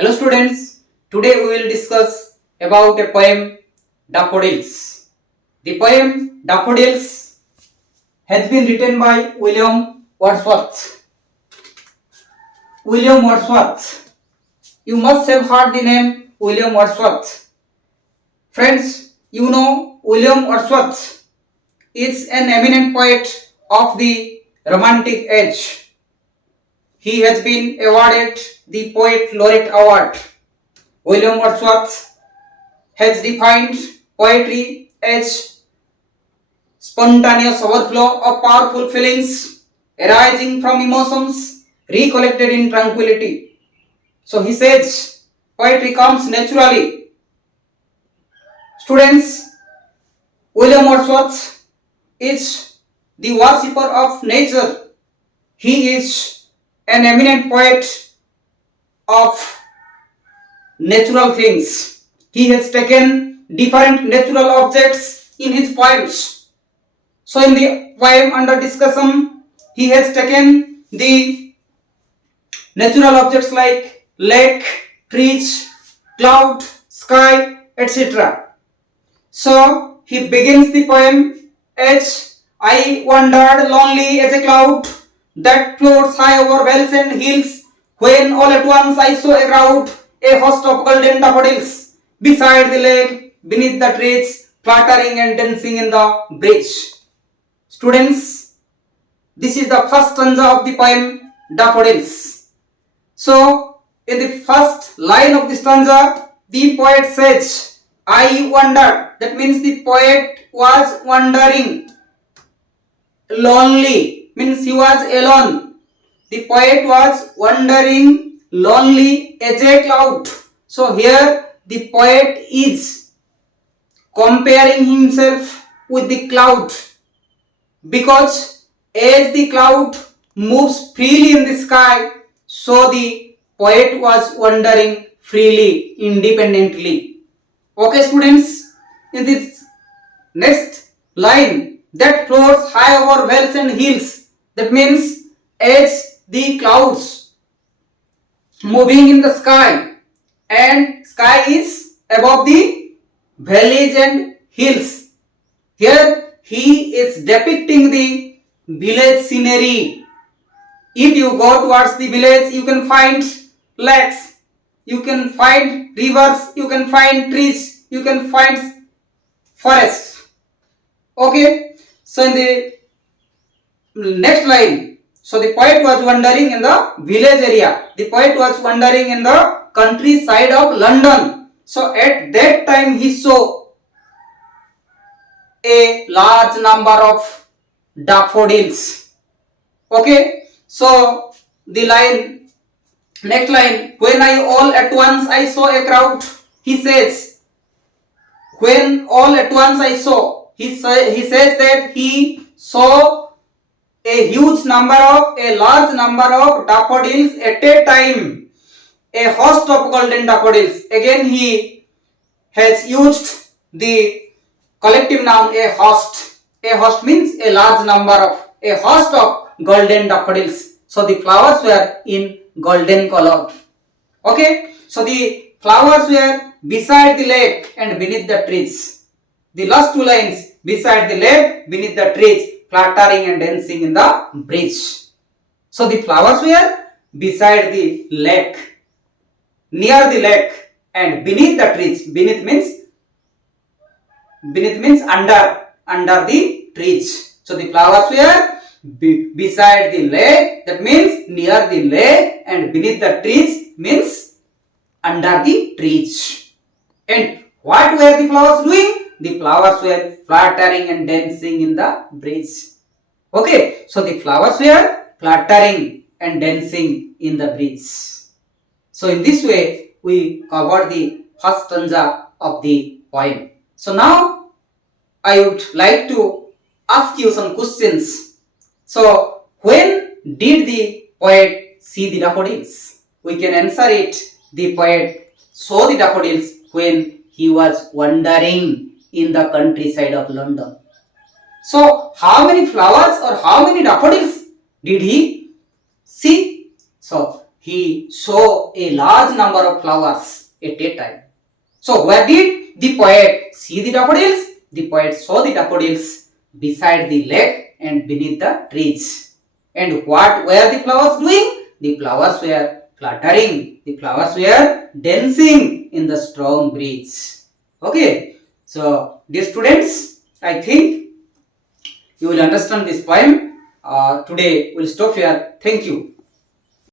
Hello students, today we will discuss about a poem Daffodils. The poem Daffodils has been written by William Wordsworth. William Wordsworth. You must have heard the name William Wordsworth. Friends, you know William Wordsworth is an eminent poet of the Romantic age. He has been awarded the Poet Laureate Award. William Wordsworth has defined poetry as spontaneous overflow of powerful feelings arising from emotions recollected in tranquility. So he says, poetry comes naturally. Students, William Wordsworth is the worshipper of nature. He is an eminent poet of natural things. He has taken different natural objects in his poems. So in the poem under discussion, he has taken the natural objects like lake, trees, cloud, sky, etc. So he begins the poem as I wandered lonely as a cloud that floats high over vales and hills, when all at once I saw a crowd, a host of golden daffodils, beside the lake, beneath the trees, fluttering and dancing in the breeze. Students, this is the first stanza of the poem Daffodils. So, in the first line of the stanza, the poet says, I wondered. That means the poet was wandering. Lonely means he was alone. The poet was wandering lonely as a cloud. So here the poet is comparing himself with the cloud, because as the cloud moves freely in the sky, so the poet was wandering freely, independently. Okay students, in this next line, that floats high over vales and hills, that means as the clouds moving in the sky, and sky is above the valleys and hills. Here he is depicting the village scenery. If you go towards the village, you can find lakes, you can find rivers, you can find trees, you can find forests. Okay, so in the next line, so the poet was wandering in the village area. The poet was wandering in the countryside of London. So at that time he saw a large number of daffodils. Okay, so the line, next line, when I all at once I saw a crowd, he says, when all at once I saw, he says that he saw a large number of daffodils at a time, a host of golden daffodils. Again he has used the collective noun a host. A host means a large number of, a host of golden daffodils. So the flowers were in golden color. Okay, so the flowers were beside the lake and beneath the trees. The last two lines, beside the lake, beneath the trees, fluttering and dancing in the breeze. So the flowers were beside the lake, near the lake, and beneath the trees. Beneath means under the trees. So the flowers were beside the lake, that means near the lake, and beneath the trees means under the trees. And what were the flowers doing? The flowers were fluttering and dancing in the breeze. Okay, so the flowers were fluttering and dancing in the breeze. So in this way, we covered the first stanza of the poem. So now, I would like to ask you some questions. So, when did the poet see the daffodils? We can answer it. The poet saw the daffodils when he was wandering in the countryside of London. So, how many flowers or how many daffodils did he see? So, he saw a large number of flowers at a time. So where did the poet see the daffodils? The poet saw the daffodils beside the lake and beneath the trees. And what were the flowers doing? The flowers were fluttering. The flowers were dancing in the strong breeze. Okay. So dear students, I think you will understand this poem. Today we'll stop here. Thank you.